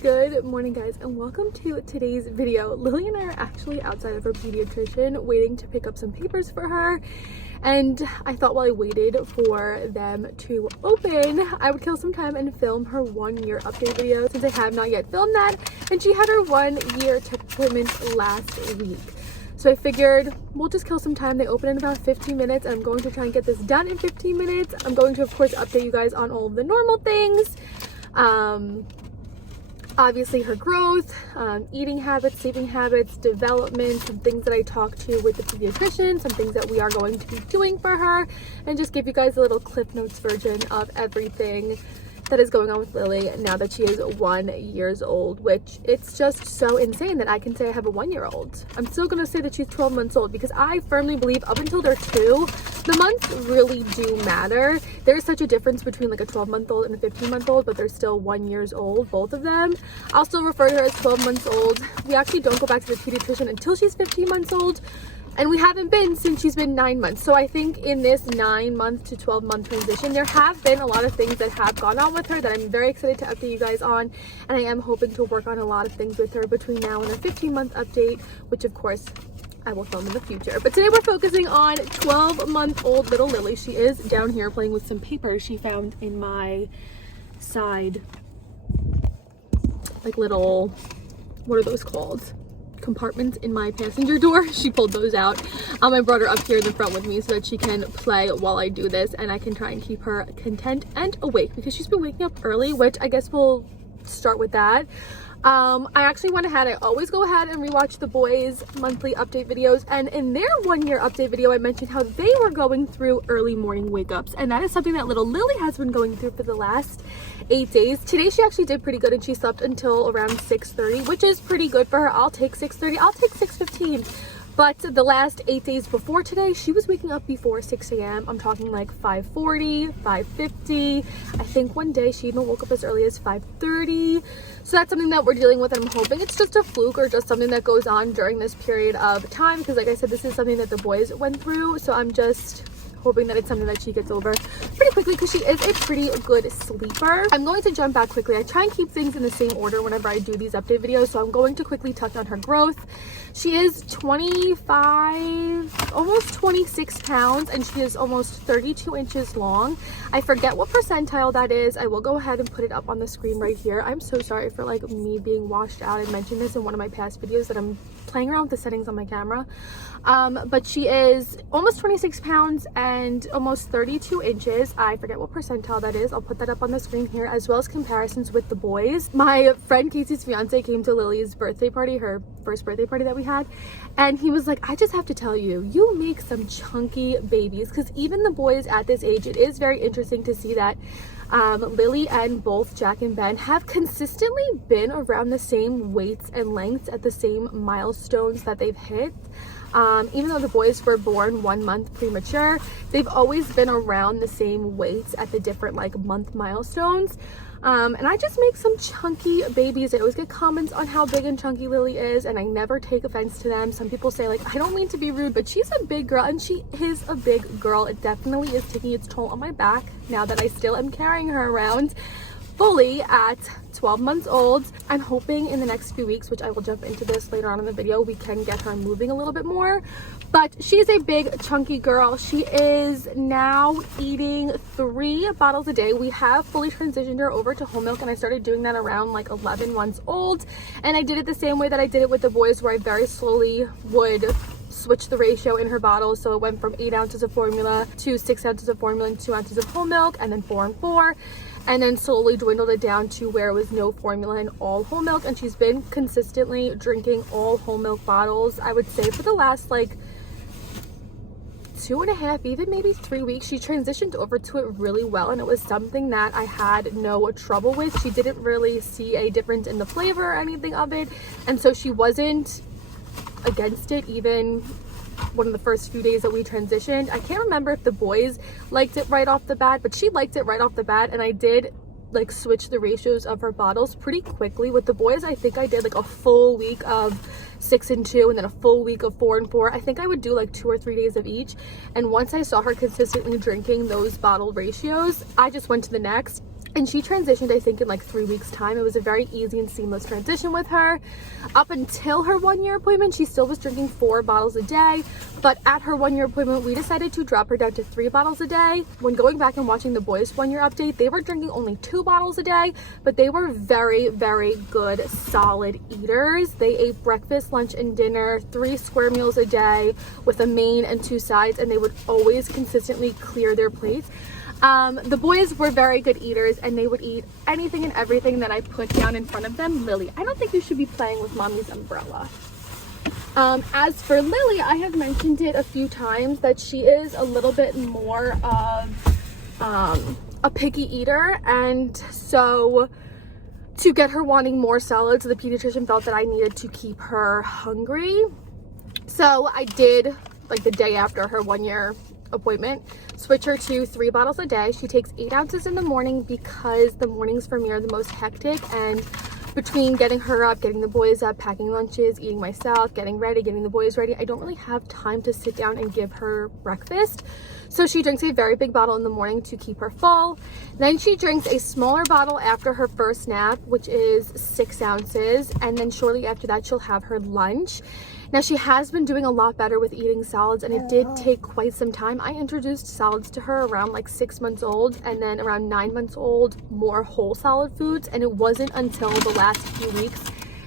Good morning, guys, and welcome to today's video. Lily and I are actually outside of her pediatrician waiting to pick up some papers for her, and I thought while I waited for them to open, I would kill some time and film her 1 year update video since I have not yet filmed that, and she had her 1 year check appointment last week. So I figured we'll just kill some time. They open in about 15 minutes, and I'm going to try and get this done in 15 minutes. I'm going to, of course, update you guys on all of the normal things. Obviously her growth, eating habits, sleeping habits, development, some things that I talked to with the pediatrician, some things that we are going to be doing for her, and just give you guys a little Cliff Notes version of everything that is going on with Lily now that she is 1 year old, which it's just so insane that I can say I have a 1 year old. I'm still gonna say that she's 12 months old because I firmly believe up until they're 2, the months really do matter. There's such a difference between like a 12-month-old and a 15-month-old, but they're still 1 year old, both of them. I'll still refer to her as 12 months old. We actually don't go back to the pediatrician until she's 15 months old. And we haven't been since she's been 9 months. So I think in this 9-month to 12-month transition, there have been a lot of things that have gone on with her that I'm very excited to update you guys on. And I am hoping to work on a lot of things with her between now and a 15-month update, which of course I will film in the future. But today we're focusing on 12-month-old little Lily. She is down here playing with some papers she found in my side, like little, what are those called? Compartments in my passenger door. She pulled those out. I brought her up here in the front with me so that she can play while I do this, and I can try and keep her content and awake because she's been waking up early, which I guess we'll start with that. I actually went ahead, I always go ahead and rewatch the boys' monthly update videos, and in their 1 year update video I mentioned how they were going through early morning wake ups, and that is something that little Lily has been going through for the last 8 days. Today she actually did pretty good and she slept until around 6:30, which is pretty good for her. I'll take 6:30, I'll take 6:15. But the last 8 days before today, she was waking up before 6 a.m. I'm talking like 5:40, 5:50. I think one day she even woke up as early as 5:30. So that's something that we're dealing with, and I'm hoping it's just a fluke or just something that goes on during this period of time, because like I said, this is something that the boys went through. So I'm just hoping that it's something that she gets over pretty quickly because she is a pretty good sleeper. I'm going to jump back quickly. I try and keep things in the same order whenever I do these update videos, so I'm going to quickly touch on her growth. She is 25, almost 26 pounds, and she is almost 32 inches long. I forget what percentile that is. I will go ahead and put it up on the screen right here. I'm so sorry for like me being washed out. I mentioned this in one of my past videos that I'm playing around with the settings on my camera. But she is almost 26 pounds and almost 32 inches. I forget what percentile that is. I'll put that up on the screen here, as well as comparisons with the boys. My friend Casey's fiance came to Lily's birthday party, her first birthday party that we had, and he was like, I just have to tell you, you make some chunky babies, because even the boys at this age, it is very interesting to see that Lily and both Jack and Ben have consistently been around the same weights and lengths at the same milestones that they've hit. Even though the boys were born 1 month premature, they've always been around the same weights at the different like month milestones. And I just make some chunky babies. I always get comments on how big and chunky Lily is, and I never take offense to them. Some people say like, I don't mean to be rude, but she's a big girl, and she is a big girl. It definitely is taking its toll on my back now that I still am carrying her around fully at 12 months old. I'm hoping in the next few weeks, which I will jump into this later on in the video, we can get her moving a little bit more. But she's a big chunky girl. She is now eating 3 bottles a day. We have fully transitioned her over to whole milk, and I started doing that around like 11 months old, and I did it the same way that I did it with the boys, where I very slowly would switch the ratio in her bottles. So it went from 8 ounces of formula to 6 ounces of formula and 2 ounces of whole milk, and then 4 and 4, and then slowly dwindled it down to where it was no formula and all whole milk. And she's been consistently drinking all whole milk bottles, I would say, for the last like 2.5, even maybe 3 weeks. She transitioned over to it really well, and it was something that I had no trouble with. She didn't really see a difference in the flavor or anything of it, and so she wasn't against it even one of the first few days that we transitioned. I can't remember if the boys liked it right off the bat, but she liked it right off the bat, and I did like switch the ratios of her bottles pretty quickly. With the boys, I think I did like a full week of 6 and 2 and then a full week of 4 and 4. I think I would do like 2 or 3 days of each, and once I saw her consistently drinking those bottle ratios, I just went to the next. And she transitioned, I think, in like 3 weeks time. It was a very easy and seamless transition with her. Up until her 1-year appointment, she still was drinking 4 bottles a day. But at her 1-year appointment, we decided to drop her down to 3 bottles a day. When going back and watching the boys' 1-year update, they were drinking only 2 bottles a day, but they were very, very good, solid eaters. They ate breakfast, lunch, and dinner, 3 square meals a day with a main and 2 sides, and they would always consistently clear their plates. The boys were very good eaters, and they would eat anything and everything that I put down in front of them. Lily, I don't think you should be playing with mommy's umbrella. As for Lily, I have mentioned it a few times that she is a little bit more of a picky eater, and so to get her wanting more solids, the pediatrician felt that I needed to keep her hungry. So I did, like the day after her 1-year appointment, switch her to 3 bottles a day. She takes 8 ounces in the morning because the mornings for me are the most hectic, and between getting her up, getting the boys up, packing lunches, eating myself, getting ready, getting the boys ready, I don't really have time to sit down and give her breakfast. So she drinks a very big bottle in the morning to keep her full. Then she drinks a smaller bottle after her first nap, which is 6 ounces, and then shortly after that she'll have her lunch. Now, she has been doing a lot better with eating solids, and it did take quite some time. I introduced solids to her around like 6 months old, and then around 9 months old, more whole solid foods. And it wasn't until the last few weeks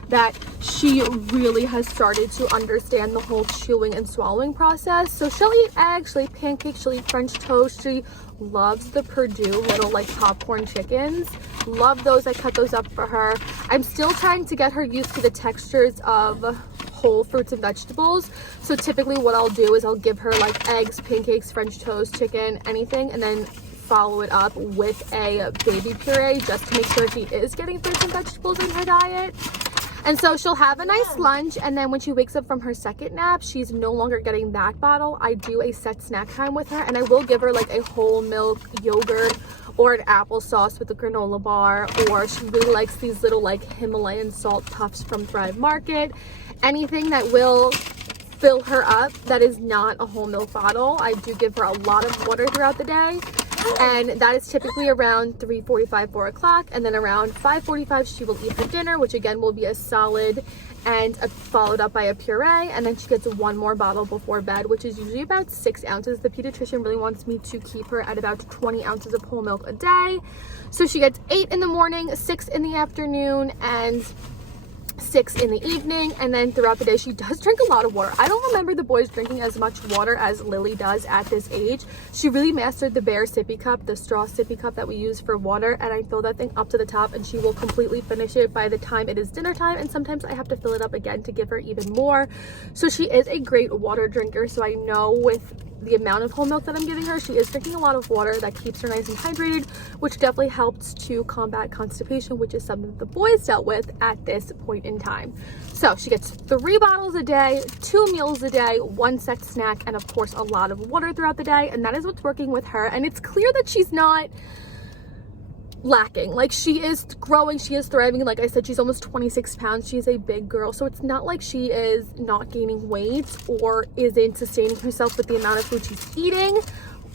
that she really has started to understand the whole chewing and swallowing process. So she'll eat eggs, she'll eat pancakes, she'll eat French toast. She loves the Purdue little like popcorn chickens. Love those. I cut those up for her. I'm still trying to get her used to the textures of whole fruits and vegetables. So typically what I'll do is I'll give her like eggs, pancakes, French toast, chicken, anything, and then follow it up with a baby puree just to make sure she is getting fruits and vegetables in her diet. And so she'll have a nice lunch, and then when she wakes up from her second nap, she's no longer getting that bottle. I do a set snack time with her, and I will give her like a whole milk yogurt or an applesauce with a granola bar, or she really likes these little like Himalayan salt puffs from Thrive Market. Anything that will fill her up that is not a whole milk bottle. I do give her a lot of water throughout the day, and that is typically around 3:45, 4 o'clock, and then around 5:45 she will eat her dinner, which again will be a solid and followed up by a puree, and then she gets 1 more bottle before bed, which is usually about 6 ounces. The pediatrician really wants me to keep her at about 20 ounces of whole milk a day. So she gets 8 in the morning, 6 in the afternoon, and 6 in the evening, and then throughout the day she does drink a lot of water. I don't remember the boys drinking as much water as Lily does at this age. She really mastered the Bear sippy cup, the straw sippy cup that we use for water, and I fill that thing up to the top, and she will completely finish it by the time it is dinner time, and sometimes I have to fill it up again to give her even more. So she is a great water drinker. So I know with the amount of whole milk that I'm giving her, she is drinking a lot of water. That keeps her nice and hydrated, which definitely helps to combat constipation, which is something that the boys dealt with at this point in time. So she gets 3 bottles a day, 2 meals a day, 1 set snack, and of course a lot of water throughout the day, and that is what's working with her. And it's clear that she's not lacking. Like, she is growing, she is thriving. Like I said, she's almost 26 pounds. She's a big girl, so it's not like she is not gaining weight or isn't sustaining herself with the amount of food she's eating.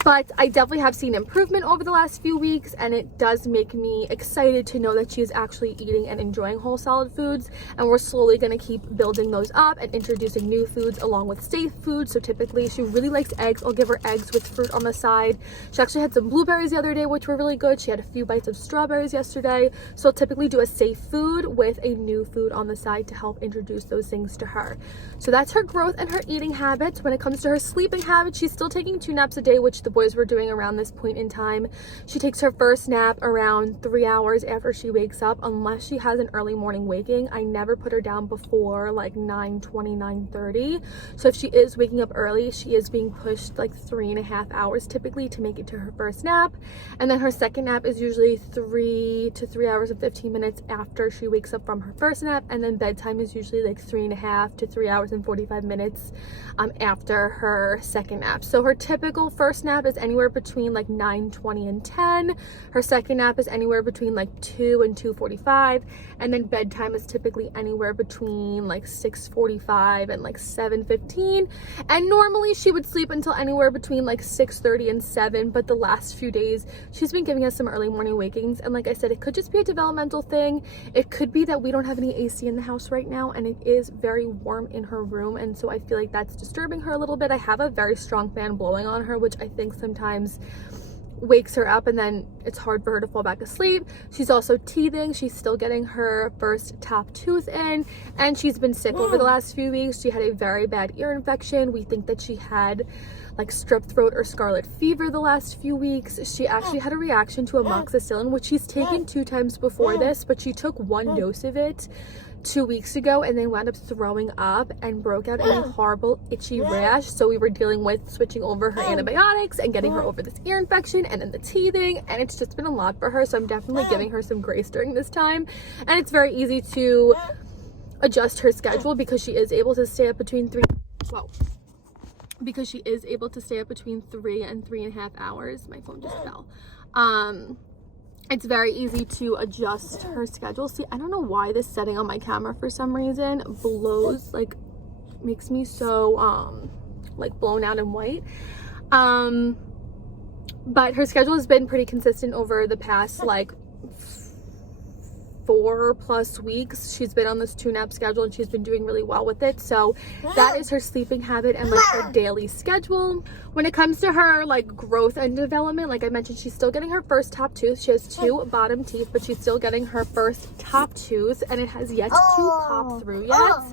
But I definitely have seen improvement over the last few weeks, and it does make me excited to know that she's actually eating and enjoying whole solid foods. And we're slowly going to keep building those up and introducing new foods along with safe foods. So typically she really likes eggs. I'll give her eggs with fruit on the side. She actually had some blueberries the other day, which were really good. She had a few bites of strawberries yesterday. So I'll typically do a safe food with a new food on the side to help introduce those things to her. So that's her growth and her eating habits. When it comes to her sleeping habits, she's still taking 2 naps a day, which the boys were doing around this point in time. She takes her first nap around 3 hours after she wakes up, unless she has an early morning waking. I never put her down before like 9:20, 9:30. So if she is waking up early, she is being pushed like 3.5 hours typically to make it to her first nap. And then her second nap is usually 3 to 3 hours and 15 minutes after she wakes up from her first nap. And then bedtime is usually like 3.5 to 3 hours and 45 minutes after her second nap. So her typical first nap nap is anywhere between like 9:20 and 10. Her second nap is anywhere between like 2 and 2:45, and then bedtime is typically anywhere between like 6:45 and like 7:15. And normally she would sleep until anywhere between like 6:30 and 7, but the last few days she's been giving us some early morning wakings, and like I said, it could just be a developmental thing. It could be that we don't have any AC in the house right now, and it is very warm in her room, and so I feel like that's disturbing her a little bit. I have a very strong fan blowing on her, which I think sometimes wakes her up, and then it's hard for her to fall back asleep. She's also teething. She's still getting her first top tooth in, and she's been sick over the last few weeks. She had a very bad ear infection. We think that she had like strep throat or scarlet fever the last few weeks. She actually had a reaction to amoxicillin, which she's taken 2 times before this, but she took 1 dose of it 2 weeks ago and then wound up throwing up and broke out in a horrible itchy rash. So we were dealing with switching over her antibiotics and getting her over this ear infection and then the teething, and it's just been a lot for her. So I'm definitely giving her some grace during this time, and it's very easy to adjust her schedule because she is able to stay up between 3 and 3.5 hours. My phone just fell. It's very easy to adjust her schedule. See, I don't know why this setting on my camera for some reason blows, like makes me so like blown out and white. But her schedule has been pretty consistent over the past like 4+ weeks. She's been on this 2-nap schedule and she's been doing really well with it. So that is her sleeping habit and like her daily schedule. When it comes to her like growth and development, like I mentioned, she's still getting her first top tooth. She has 2 bottom teeth, but she's still getting her first top tooth, and it has yet to pop through yet.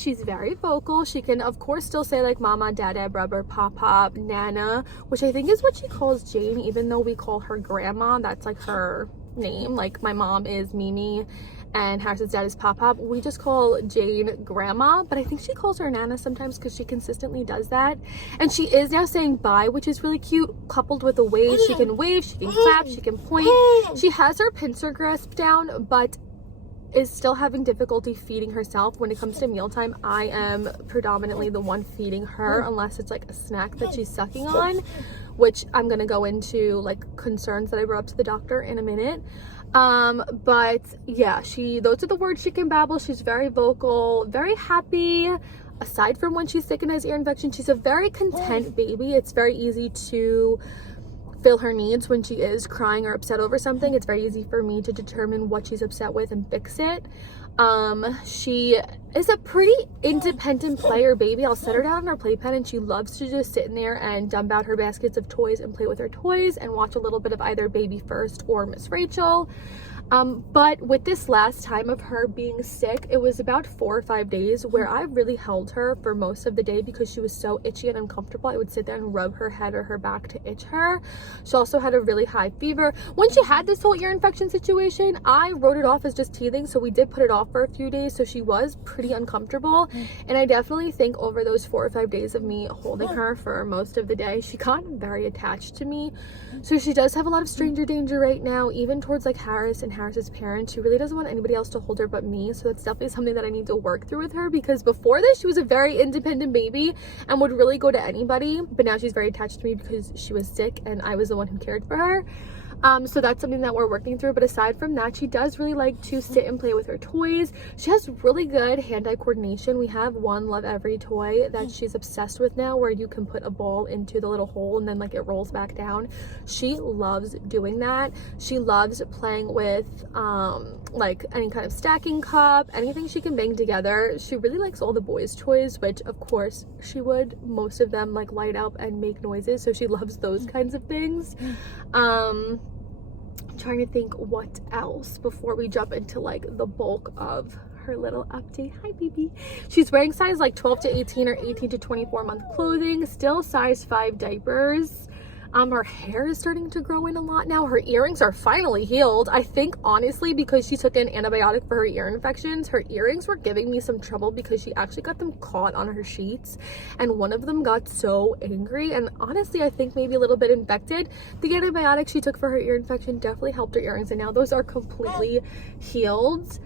She's very vocal. She can of course still say like mama, dada, rubber, pop, nana, which I think is what she calls Jane, even though we call her grandma. That's like her name. Like my mom is Mimi and Harris's dad is Pop. We just call Jane grandma, but I think she calls her Nana sometimes because she consistently does that. And she is now saying bye, which is really cute, coupled with a wave. She can wave, she can clap, she can point. She has her pincer grasp down, but is still having difficulty feeding herself. When it comes to mealtime, I am predominantly the one feeding her, unless it's like a snack that she's sucking on, which I'm gonna go into like concerns that I brought up to the doctor in a minute. But yeah, those are the words she can babble. She's very vocal, very happy. Aside from when she's sick and has ear infection, she's a very content baby. It's very easy to fill her needs when she is crying or upset over something. It's very easy for me to determine what she's upset with and fix it. She is a pretty independent player baby. I'll set her down on her playpen and she loves to just sit in there and dump out her baskets of toys and play with her toys and watch a little bit of either Baby First or Miss Rachel. But with this last time of her being sick, it was about 4 or 5 days where I really held her for most of the day because she was so itchy and uncomfortable. I would sit there and rub her head or her back to itch her. She also had a really high fever. When she had this whole ear infection situation, I wrote it off as just teething, so we did put it off for a few days, so she was pretty uncomfortable. And I definitely think over those 4 or 5 days of me holding her for most of the day, she got very attached to me. So she does have a lot of stranger danger right now, even towards like Harris and Harris's parents. She really doesn't want anybody else to hold her but me, so that's definitely something that I need to work through with her, because before this she was a very independent baby and would really go to anybody, but now she's very attached to me because she was sick and I was the one who cared for her. So that's something that we're working through. But aside from that, she does really like to sit and play with her toys. She has really good hand-eye coordination. We have one Love Every toy that she's obsessed with now, where you can put a ball into the little hole and then like it rolls back down. She loves doing that. She loves playing with like any kind of stacking cup, anything she can bang together. She really likes all the boys' toys, which of course she would. Most of them like light up and make noises, so she loves those kinds of things. I'm trying to think what else before we jump into like the bulk of her little update. Hi baby. She's wearing size like 12 to 18 or 18 to 24 month clothing, still size 5 diapers. Her hair is starting to grow in a lot now. Her earrings are finally healed. I think honestly because she took an antibiotic for her ear infections, her earrings were giving me some trouble because she actually got them caught on her sheets and one of them got so angry, and honestly I think maybe a little bit infected. The antibiotic she took for her ear infection definitely helped her earrings, and now those are completely healed.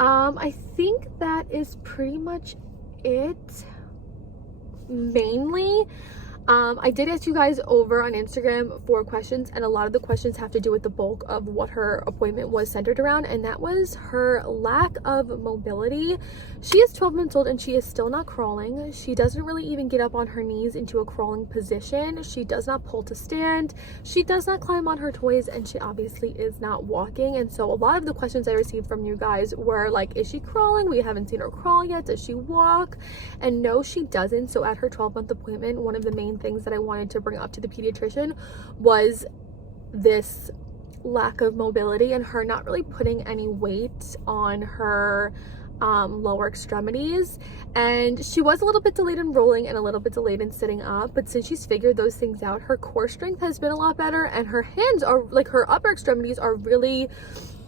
I think that is pretty much it mainly. I did ask you guys over on Instagram for questions, and a lot of the questions have to do with the bulk of what her appointment was centered around, and that was her lack of mobility. She is 12 months old and she is still not crawling. She doesn't really even get up on her knees into a crawling position. She does not pull to stand. She does not climb on her toys, and she obviously is not walking. And so a lot of the questions I received from you guys were like, is she crawling? We haven't seen her crawl yet. Does she walk? And no, she doesn't. So at her 12-month appointment, one of the main things that I wanted to bring up to the pediatrician was this lack of mobility and her not really putting any weight on her lower extremities. And she was a little bit delayed in rolling and a little bit delayed in sitting up, but since she's figured those things out, her core strength has been a lot better, and her hands are like, her upper extremities are really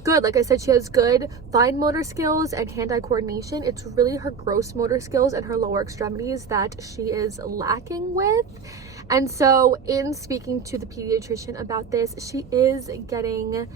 good. Like I said, she has good fine motor skills and hand-eye coordination. It's really her gross motor skills and her lower extremities that she is lacking with. And so in speaking to the pediatrician about this, she is getting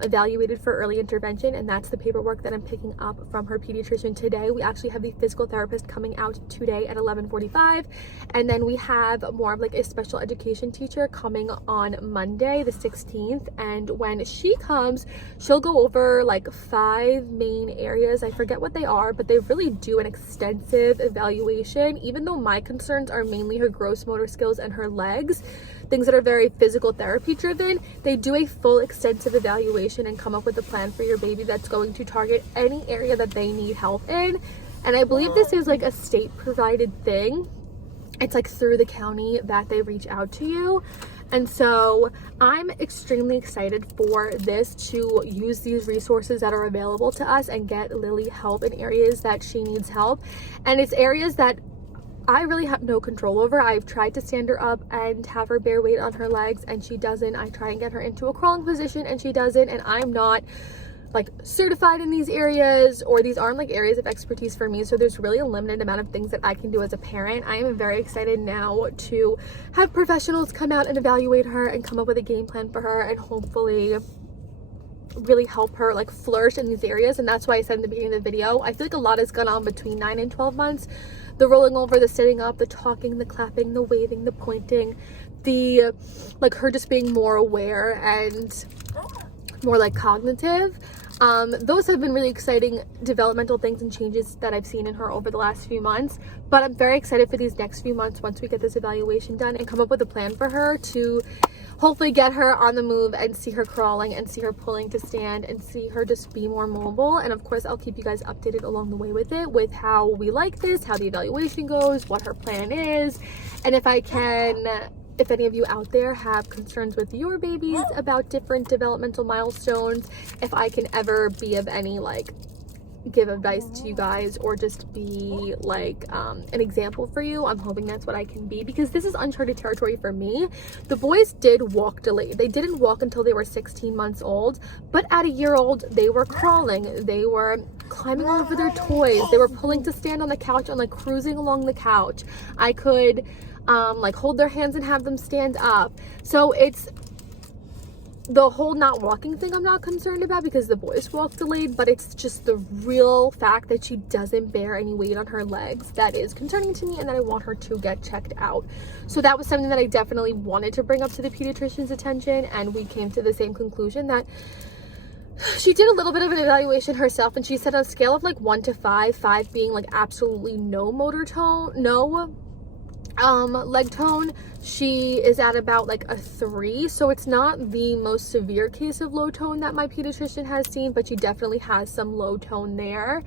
evaluated for early intervention, and that's the paperwork that I'm picking up from her pediatrician today. We actually have the physical therapist coming out today at 11:45, and then we have more of like a special education teacher coming on Monday the 16th, and when she comes, she'll go over like 5 main areas. I forget what they are, but they really do an extensive evaluation. Even though my concerns are mainly her gross motor skills and her legs, things that are very physical therapy driven, they do a full extensive evaluation and come up with a plan for your baby that's going to target any area that they need help in. And I believe this is like a state provided thing. It's like through the county that they reach out to you. And so I'm extremely excited for this, to use these resources that are available to us and get Lily help in areas that she needs help. And it's areas that I really have no control over. I've tried to stand her up and have her bear weight on her legs, and she doesn't. I try and get her into a crawling position and she doesn't. And I'm not like certified in these areas, or these aren't like areas of expertise for me. So there's really a limited amount of things that I can do as a parent. I am very excited now to have professionals come out and evaluate her and come up with a game plan for her, and hopefully really help her like flourish in these areas. And that's why I said in the beginning of the video, I feel like a lot has gone on between 9 and 12 months. The rolling over, the sitting up, the talking, the clapping, the waving, the pointing, the like her just being more aware and more like cognitive. Those have been really exciting developmental things and changes that I've seen in her over the last few months. But I'm very excited for these next few months once we get this evaluation done and come up with a plan for her to hopefully get her on the move and see her crawling and see her pulling to stand and see her just be more mobile. And of course, I'll keep you guys updated along the way with it, with how we like this, how the evaluation goes, what her plan is. And if any of you out there have concerns with your babies about different developmental milestones, if I can ever be of any like give advice to you guys or just be like an example for you, I'm hoping that's what I can be, because this is uncharted territory for me. The boys did walk delayed. They didn't walk until they were 16 months old, but at a year old they were crawling, they were climbing all over their toys, they were pulling to stand on the couch and like cruising along the couch. I could like hold their hands and have them stand up. So it's the whole not walking thing I'm not concerned about, because the boys walk delayed, but it's just the real fact that she doesn't bear any weight on her legs that is concerning to me, and that I want her to get checked out. So that was something that I definitely wanted to bring up to the pediatrician's attention, and we came to the same conclusion that she did a little bit of an evaluation herself, and she said on a scale of like 1 to 5, 5 being like absolutely no motor tone, no leg tone, she is at about like a 3. So it's not the most severe case of low tone that my pediatrician has seen, but she definitely has some low tone there.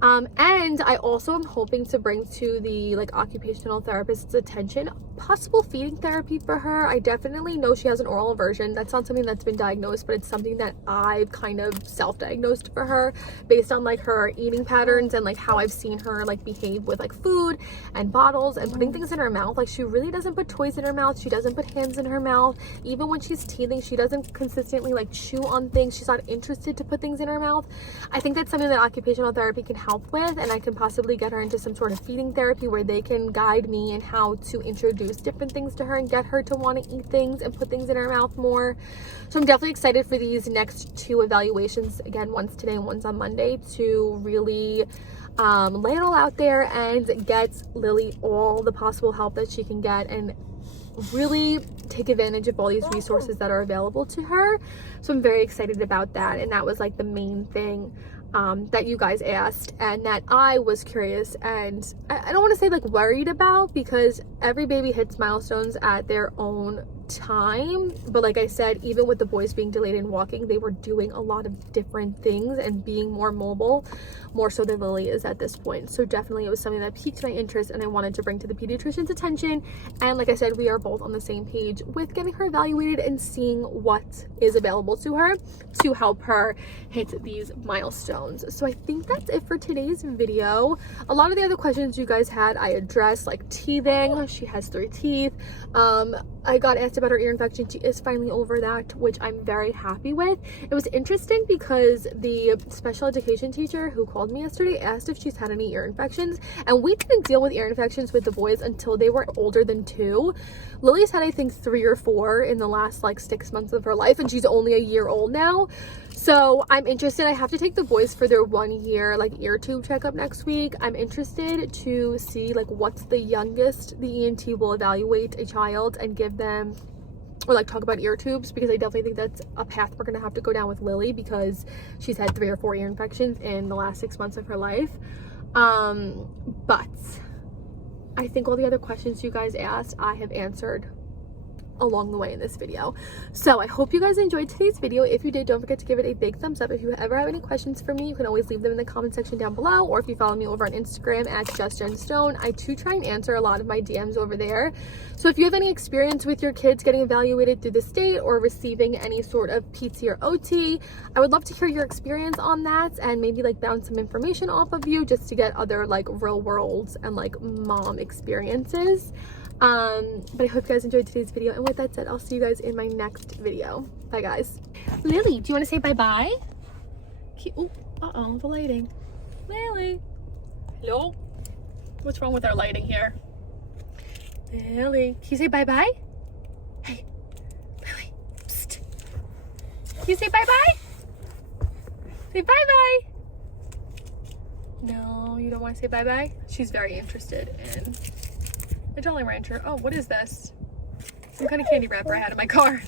And I also am hoping to bring to the like occupational therapist's attention possible feeding therapy for her. I definitely know she has an oral aversion. That's not something that's been diagnosed, but it's something that I've kind of self-diagnosed for her based on like her eating patterns and like how I've seen her like behave with like food and bottles and putting things in her mouth. Like she really doesn't put toys in her mouth. She doesn't put hands in her mouth. Even when she's teething, she doesn't consistently like chew on things. She's not interested to put things in her mouth. I think that's something that occupational therapy can help with, and I can possibly get her into some sort of feeding therapy where they can guide me in how to introduce different things to her and get her to want to eat things and put things in her mouth more. So I'm definitely excited for these next 2 evaluations, again, one's today and one's on Monday, to really lay it all out there and get Lily all the possible help that she can get and really take advantage of all these resources that are available to her. So I'm very excited about that, and that was like the main thing that you guys asked and that I was curious and I don't want to say like worried about, because every baby hits milestones at their own time. But like I said, even with the boys being delayed in walking, they were doing a lot of different things and being more mobile, more so than Lily is at this point. So definitely it was something that piqued my interest and I wanted to bring to the pediatrician's attention. And like I said, we are both on the same page with getting her evaluated and seeing what is available to her to help her hit these milestones. So I think that's it for today's video. A lot of the other questions you guys had I addressed, like teething. She has 3 teeth. I got asked about her ear infection. She is finally over that, which I'm very happy with. It was interesting because the special education teacher who called me yesterday asked if she's had any ear infections, and we didn't deal with ear infections with the boys until they were older than 2. Lily's had I think 3 or 4 in the last like 6 months of her life, and she's only a year old now. So I'm interested. I have to take the boys for their 1-year like ear tube checkup next week. I'm interested to see like what's the youngest the ENT will evaluate a child and give them, or like talk about ear tubes, because I definitely think that's a path we're gonna have to go down with Lily, because she's had 3 or 4 ear infections in the last 6 months of her life. But I think all the other questions you guys asked I have answered along the way in this video. So I hope you guys enjoyed today's video. If you did, don't forget to give it a big thumbs up. If you ever have any questions for me, you can always leave them in the comment section down below, or if you follow me over on Instagram at justjenstone, I too try and answer a lot of my DMs over there. So if you have any experience with your kids getting evaluated through the state or receiving any sort of PT or OT, I would love to hear your experience on that and maybe like bounce some information off of you just to get other like real world and like mom experiences. But I hope you guys enjoyed today's video, and with that said, I'll see you guys in my next video. Bye guys. Lily, do you want to say bye-bye? Oh, uh-oh, the lighting. Lily, hello? What's wrong with our lighting here? Lily, can you say bye-bye? Hey, Lily, psst. Can you say bye-bye? Say bye-bye. No, you don't want to say bye-bye? She's very interested in a Jolly Rancher. Oh, what is this? Some kind of candy wrapper I had in my car.